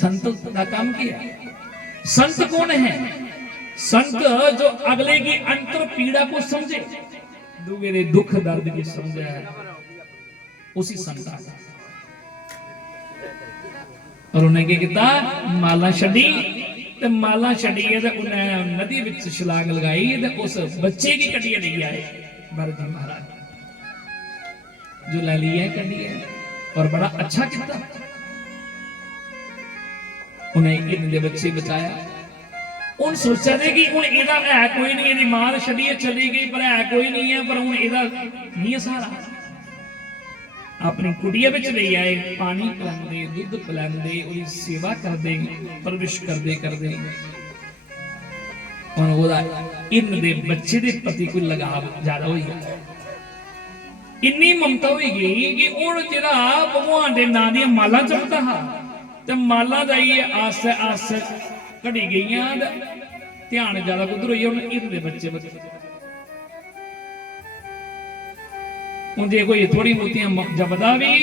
संत का काम किया। संत कौन है? संत जो अगले की अंतर पीड़ा को समझे, दूसरे के दुख दर्द की समझे, उसी संत आ। और उन्हें क्या किया? माला छड़ी, ते माला छड़ी है ते उन्हें नदी विच छलांग लगाई ते उस बच्चे की कटिया नहीं आए भरत जी महाराज जो ले लिया है कटिया, और बड़ा अच्छा किया। उन्हें इन्हें बच्चे बचाया। उन सोचा थे कि हुण इहदा है कोई नहीं, इहदी मां छड़िए चली गई पर है कोई नहीं है, पर हुण इहदा नहीं है सहारा। अपनी कुटिया विच ले आए, पानी पिलांदे, दुध पिलांदे, उहदी सेवा करदे, परवरिश करदे करदे हुण ओहदा इन दे बच्चे दे प्रति कोई लगाव ज्यादा होई गया। इन्नी ममता होई गई कि हुण जिहड़ा भगवान दे नां दी माला जपदा हा ते माला दा ही आस आस घड़ी गईयां, ध्यान ज्यादा कुदर होई हुण इन दे बच्चे हुण जे कोई थोड़ी मोतियां जपदा भी,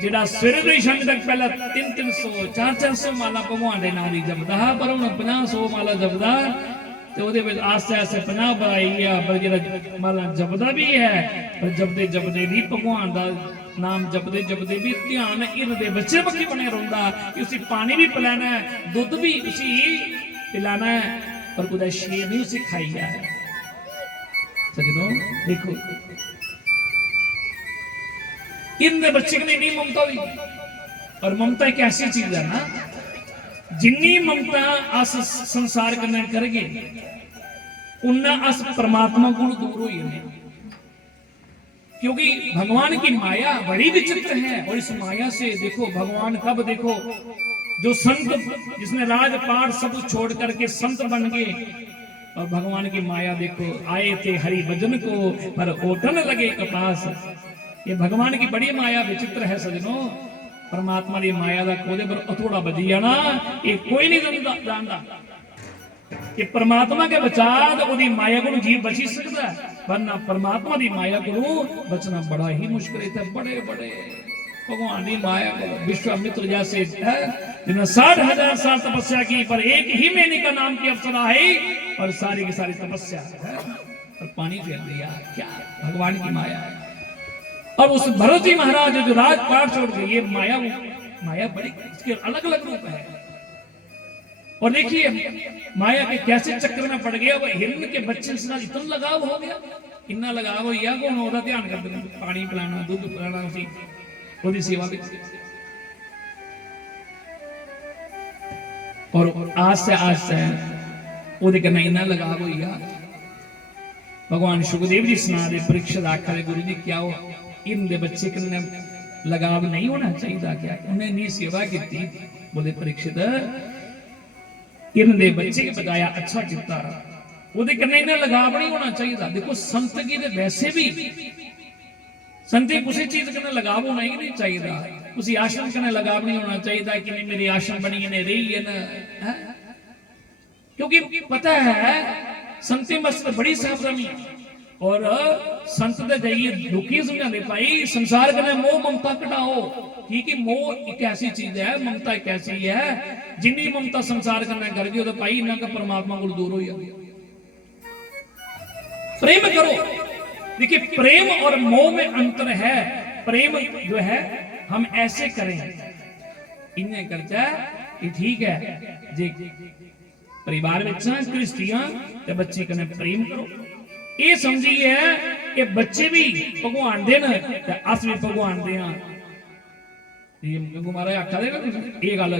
जिहड़ा सवेरे तो शाम तक पहला 300 400 माला भगवान दे नाम दी जपदा हा, पर हुण 50 माला जपदा ते ओहदे विच आस्ते आस्ते 50 बढ़ाई आ, पर जिहड़ा माला जपदा भी है, पर जपदे जपदे भी भगवान दा नाम जपदे जपदे भी ध्यान इन दे बच्चे पक्की बने रहुंदा कि उसी पानी भी पिलाना है, दुध भी उसी पिलाना है, पर कुदै शेर नहीं उसे खाई है। सजनों देखो इन बच्चे की नहीं ममता हुई। और ममता एक ऐसी चीज है ना, जिन्नी ममता अस संसार कन्नै करगे उन्ना अस परमात्मा को दूर हो जाने, क्योंकि भगवान की माया बड़ी विचित्र है। और इस माया से देखो भगवान कब देखो जो संत जिसने राजपाट सब छोड़ करके संत बन गए, और भगवान की माया देखो आए थे हरि भजन को पर ओटन लगे कपास। ये भगवान की बड़ी माया विचित्र है सजनों। परमात्मा की माया का कोदे पर अथोड़ा बजी जाना ये कोई नहीं जानता कि परमात्मा के बचा तो वही माया को जीव बची सकता है, वरना परमात्मा की माया को बचना बड़ा ही मुश्किल है। बड़े बड़े भगवान की माया को विश्वामित्र जैसे है जिन्होंने 60,000 साल तपस्या की, पर एक ही महीने का नाम की अप्सरा है और सारी की सारी तपस्या है और पानी फेर दिया। क्या भगवान की माया है। और उस भरत जी महाराज जो राजपाट छोड़ गए, ये माया माया बड़ी इसके अलग अलग रूप है। और देखिए माया के कैसे चक्कर में पड़ गया। वो हिरण के बच्चे से इतना लगाव हो गया, इतना लगाव हो गया कि उन्होंने ध्यान करते हैं, पानी पिलाना, दूध पिलाना, उसी उसकी सेवा भी। और आस्ते आस्ते ਉਹਦੇ कन्नै इन्ना लगाव हो गया। भगवान सुखदेव जी सुना दे परीक्षित आखिर गुरु जी क्या हो इन दे बच्चे कन्नै लगाव नहीं होना चाहिए क्या? उन्हें नहीं सेवा की। बोले परीक्षित इन दे बच्चे के बजाया अच्छा किया, ਉਹਦੇ कन्नै इन्ना लगाव नहीं होना चाहिए। देखो संत की दे वैसे भी संत किसी चीज कन्नै लगाव होना ही नहीं चाहिए। उसी आश्रम कन्नै लगाव नहीं होना चाहिए कि नहीं मेरी आश्रम बनी ने रही है ना, क्योंकि पता है संत मस्त बड़ी सावधानी। और संत दे जाइए दुखी समझाते भाई संसार कन्नै मोह ममता घटाओ। ठीक है मोह एक ऐसी चीज है, ममता एक ऐसी है जिन्नी ममता संसार कन्नै कर गई तो भाई इन्ना का परमात्मा को दूर हो जाए। प्रेम करो। देखिए प्रेम और मोह में अंतर है। प्रेम जो है हम ऐसे करें इन्हें करता है ठीक है जे परिवार में स्त्रियां ते बच्चे कन्नै प्रेम करो। ये समझिए कि बच्चे भी भगवान दे अस भी भगवान दे हाँ। महाराज आखा देगा ये गल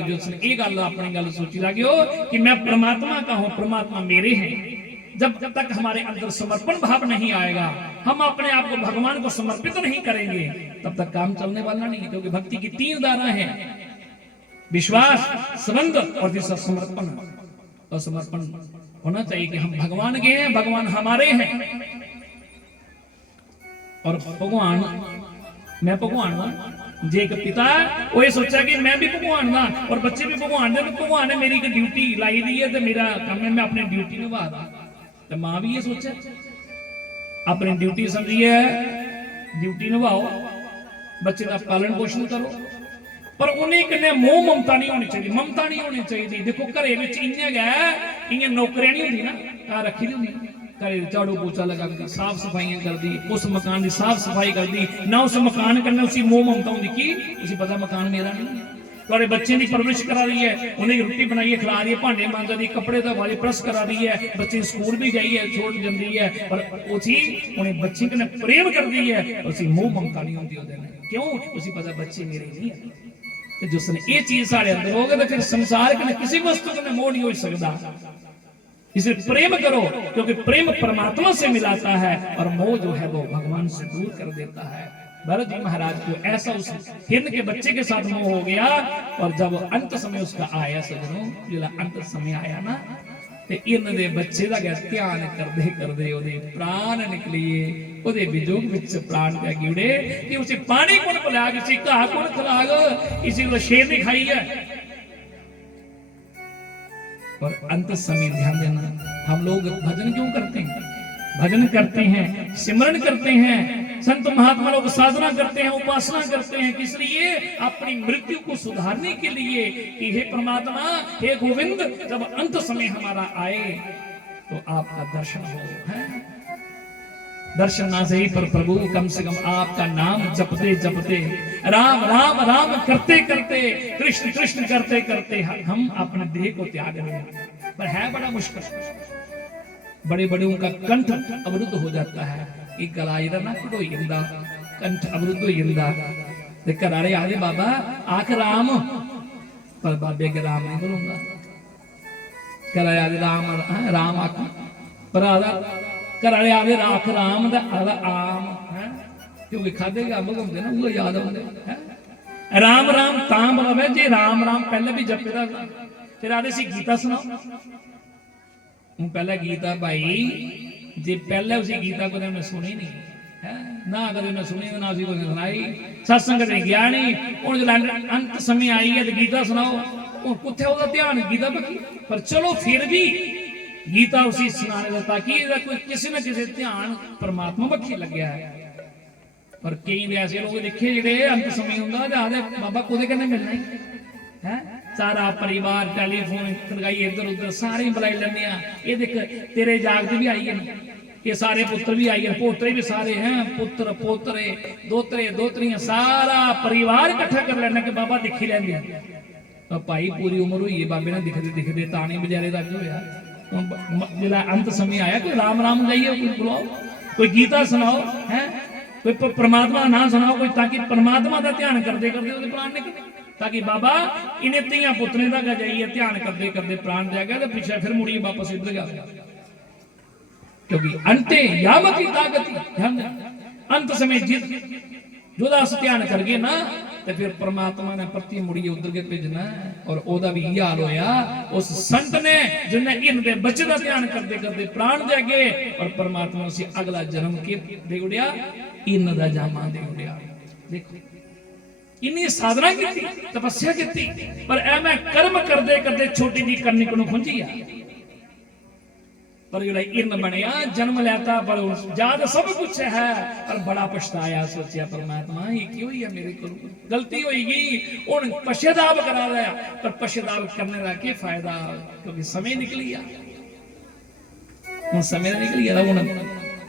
ये गल अपनी गल सोची लगे हो कि मैं परमात्मा का हूं, परमात्मा मेरे हैं। जब तक हमारे अंदर समर्पण भाव नहीं आएगा, हम अपने आप को भगवान को समर्पित नहीं करेंगे, तब तक काम चलने वाला नहीं। क्योंकि भक्ति की 3 धारा है, विश्वास, संबंध और तीसरा समर्पण। और समर्पण होना चाहिए कि हम भगवान के हैं, भगवान हमारे हैं। और भगवान मैं भगवान हूं। जे एक पिता वो ये सोचा कि मैं भी भगवान दा और बच्चे भी भगवान दे, भगवान ने मेरी एक ड्यूटी लाई दी है तो मेरा काम है मैं अपनी ड्यूटी निभा दा। तो मां भी ये सोचे अपनी ड्यूटी समझिए, ड्यूटी निभाओ, बच्चे का पालन पोषण करो, पर उन्हें कन्नै मोह ममता नहीं होनी चाहिए, ममता नहीं होनी चाहिए। देखो घरे में इन्ने गै इयां नौकरियां नहीं होंगी ना, घर रखी दी होंगी, घरे झाड़ू पोचा लगाती, साफ सफाइयां करती, उस मकान की साफ सफाई करती ना, उस मकान कन्नै उसी मोह ममता होंगी कि उसी पता मकान मेरा नहीं है। थोड़े बच्चे की परवरिश करा रही है, उन्हें रोटी बनाइए खिला रही है, भांडे मांजा दी, कपड़े तो वाली प्रेस करा रही है, बच्चे स्कूल भी गई है, छोड़ जाती है, पर उसी उन्हें बच्चे कन्नै प्रेम करती है, उसी मोह ममता नहीं होंगी उहदे नाल। क्यों? उसी पता बच्चे मेरे नहीं है। जिसने ये चीज साढ़े अंदर होगी तो फिर संसार के किसी वस्तु के मोह नहीं हो सकता। इसे प्रेम करो, क्योंकि प्रेम परमात्मा से मिलाता है और मोह जो है वो भगवान से दूर कर देता है। भरत जी महाराज को ऐसा उस हिरण के बच्चे के साथ मोह हो गया, और जब अंत समय उसका आया सजनों, जो अंत समय आया ना, तो हिरण के बच्चे का ध्यान करते करते ओदे प्राण निकलिए, ओदे विजोग विच प्राण त्यागी उड़े कि उसे पानी कौन पिला, किसी घाह कौन खिलाग, किसी को शेर नहीं खाई है। और अंत समय ध्यान देना, हम लोग भजन क्यों करते हैं? भजन करते हैं, सिमरन करते हैं, संत महात्मा लोग साधना करते हैं, उपासना करते हैं, किस लिए? अपनी मृत्यु को सुधारने के लिए कि हे परमात्मा, हे गोविंद, जब अंत समय हमारा आए तो आपका दर्शन हो। है दर्शन ना सही पर प्रभु कम से कम आपका नाम जपते जपते, राम राम राम करते करते, कृष्ण कृष्ण करते करते हम अपने देह को त्याग रहे हैं। पर है बड़ा मुश्किल, बड़े बड़े उनका कंठ अवरुद्ध हो जाता है, एक गला इधर ना कटो जाता, कंठ अवरुद्ध हो जाता। ते घर वाले आदे बाबा आख राम, पर बाबे के राम नहीं बोलूंगा। घर वाले आदे राम राम आख, पर आदा घर वाले आदे आख राम दा आदा आम है, क्योंकि खादे गंब होंगे ना वो याद आते हैं। राम राम तां बोलवे जे राम राम पहले भी जपदा, फिर आदे सी गीता सुनाओ। हूँ पहले गीता भाई जे पहले उसी गीता को उन्हें सुनी नहीं है ना, कदे उन्हें सुनी ना उसी को सुनाई, सत्संग कदे गया नहीं। हुण जो अंत समय आई है तो गीता सुनाओ, हुण कुत्थे ओहदा ध्यान गीता पर। पर चलो फिर भी गीता उसी सुनाने का, ताकि कोई किसी न किसी ध्यान परमात्मा पक्षी लग्या है। पर कई ऐसे लोग देखे जिहड़े अंत समय हुंदा ते आखदे बाबा कोदे कन्नै मिलना है, सारा परिवार टेलीफोन लगाई इधर उधर सारे बुलाई लेने, ये देख तेरे जागते भी आई है, ये सारे पुत्र भी आई है, पोतरे भी सारे हैं, पुत्र पोतरे दोतरे दोतरियां सारा परिवार इकट्ठा कर लेना कि बाबा दिखी लेंगे। तो भाई पूरी उम्र हुई है बाबे ने दिखते दिखते, ताने बजारे तक होया। जो अंत समय आया कोई राम राम गाइए, कोई बुलाओ, कोई गीता सुनाओ, है कोई परमात्मा ना सुनाओ कोई, ताकि परमात्मा का ध्यान करते करते प्राण निकले। ताकि बाबा इन्हें तियां पुतरे तक जाइए ध्यान करते करते प्राण जाएगा, तो पीछे फिर मुड़िए वापस इधर जा, क्योंकि अंते यावती ताकती, अंत समय जोदा ध्यान करगे ना तो फिर परमात्मा ने प्रति मुड़िए उधर के भेजना। और ओदा भी यह हाल होया उस संत ने जिन्हें इनके बच्चे का ध्यान करते करते प्राण त्यागे, और परमात्मा से अगला जन्म के दे उड़िया, इन दा जामा दे उड़िया। देखो इन्नी साधना की, तपस्या की, पर ऐ मैं कर्म करते करते छोटी जी करनी को खुंजी आ। पर जो इर्ण बनया जन्म लेता, पर ज्यादा सब कुछ है, और बड़ा पछताया, सोचा परमात्मा ये क्यों है मेरे को, गलती होगी, उन पश्चाताप करा दिया। पर पश्चाताप करने का क्या फायदा, क्योंकि समय निकल गया, समय निकल गया,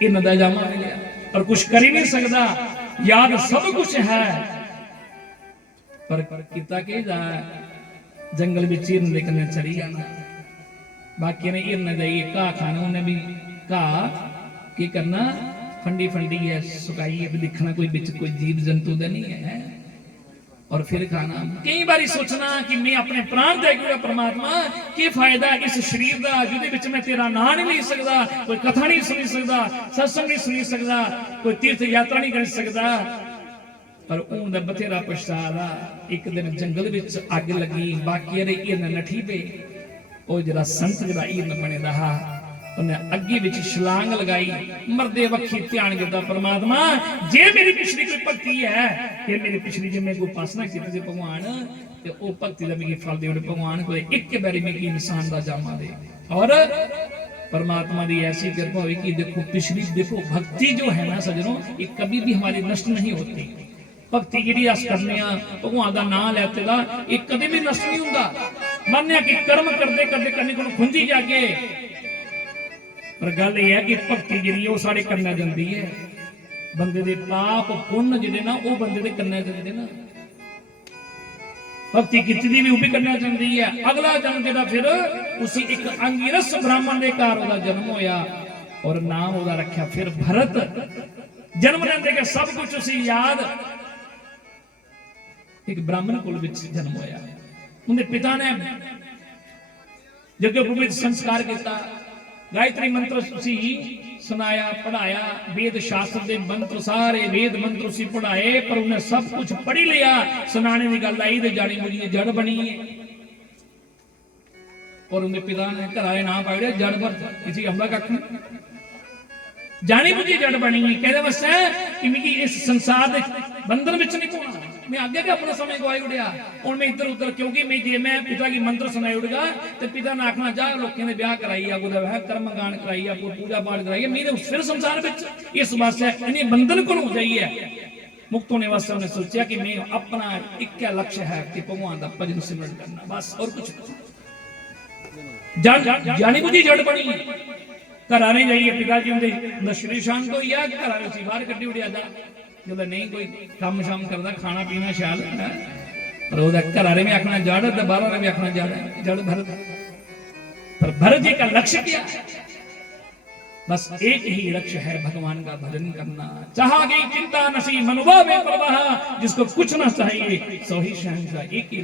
इर्ण दा जामा मिल गया, और कुछ कर ही नहीं सकता, याद सब कुछ है, पर किता के जा जंगल में हिरन देखने चली जाना। बाकी ने हिरन जाइए घाह खाना, उन्हें भी घाह की करना फंडी फंडी है, सुकाई है, दिखना कोई बिच कोई जीव जंतु का नहीं है, और फिर खाना। कई बार सोचना कि मैं अपने प्राण त्यागूंगा परमात्मा, की फायदा इस शरीर का जिहदे विच मैं तेरा नाम नहीं ले सकता, कोई कथा नहीं सुनी सकता, सत्संग नहीं सुनी सकता, कोई तीर्थ यात्रा नहीं कर सकता। पर उनका बथेरा पछतावा। एक दिन जंगल विच अग लगी, बाकी हिरन नठी पे, वो जरा संत जरा हिरन बने रहा, उन्हें अग्गी विच छलांग लगाई, मरदे वक्खी ध्यान किया, परमात्मा जे मेरी पिछली कोई भक्ति है, जे मेरी पिछली जे मैं कोई उपासना की भगवान, तो वो भक्ति का मिगी फल दे भगवान, कोई एक बारी मिगी इंसान का जामा दे। और परमात्मा की ऐसी कृपा हुई कि देखो पिछली, देखो भक्ति जो है ना सजनों, ये कभी भी हमारी नष्ट नहीं होती, भक्ति जी अस करने भगवान का नाम लैते का ये कदे भी नष्ट नहीं होंदा। मान्या कि कर्म करते करते करने को खुंजी जागे, पर गल यह है कि भक्ति जी वो साढ़े करना जाती है। बंदे दे पाप पुण्य जिहड़े ना वो बंदे दे करना जाते ना। भक्ति की भी वो भी करना चाहती है। अगला जन्म जो फिर उसी एक अंगिरस ब्राह्मण के घर वह जन्म होया और नाम वह रखा फिर भरत। जन्म लेंदे के सब कुछ उसी याद। एक ब्राह्मण कुल विच जन्म होया, उनके पिता ने यज्ञ संस्कार किया, गायत्री मंत्र उसी सुनाया पढ़ाया, वेद शास्त्र के मंत्र सारे वेद मंत्र उसी पढ़ाए, पर उन्हें सब कुछ पढ़ी लिया। सुनाने की गल आई तो जानी मुझी जड़ बनी है। और उनके पिता ने घर आए नाम पाया जड़ पर किसी हमला कख नहीं, जानी मुझी जड़ बनी है। कहते बस है कि मिगी इस संसार के बंधन में नहीं पाना, मैं आगे क्या अपना समय गवाई उड़िया हूँ मैं इधर उधर, क्योंकि मैं जे मैं पिता की मंत्र सुनाई उड़गा तो पिता ने आखना जा लोगों ने ब्याह कराई है, कर्म गान कराई है, पूजा पाठ कराई है, मेरे फिर संसार में इस वास्ते इन्हें बंधन को हो जाइए। मुक्त होने वास्ते उन्हें सोचा कि मैं अपना एक लक्ष्य है कि भगवान का भजन सिमरन करना, बस और कुछ जानी बुझी जड़ बनी। घर आने जाइए पिता जी उनके शरीर शांत हो या घर आने बाहर कड्डी उड़िया जा जो नहीं कोई काम शाम करता खाना पीना शैल है, पर वो घर आने में आखना जड़ तो बाहर भी आखना जड़ भरत। पर भरत जी का लक्ष्य क्या है? बस एक ही लक्ष्य है, भगवान का भजन करना। चाहा गई चिंता नसी मनोभाव में प्रवाह, जिसको कुछ ना चाहिए सो ही शहंशाह। एक ही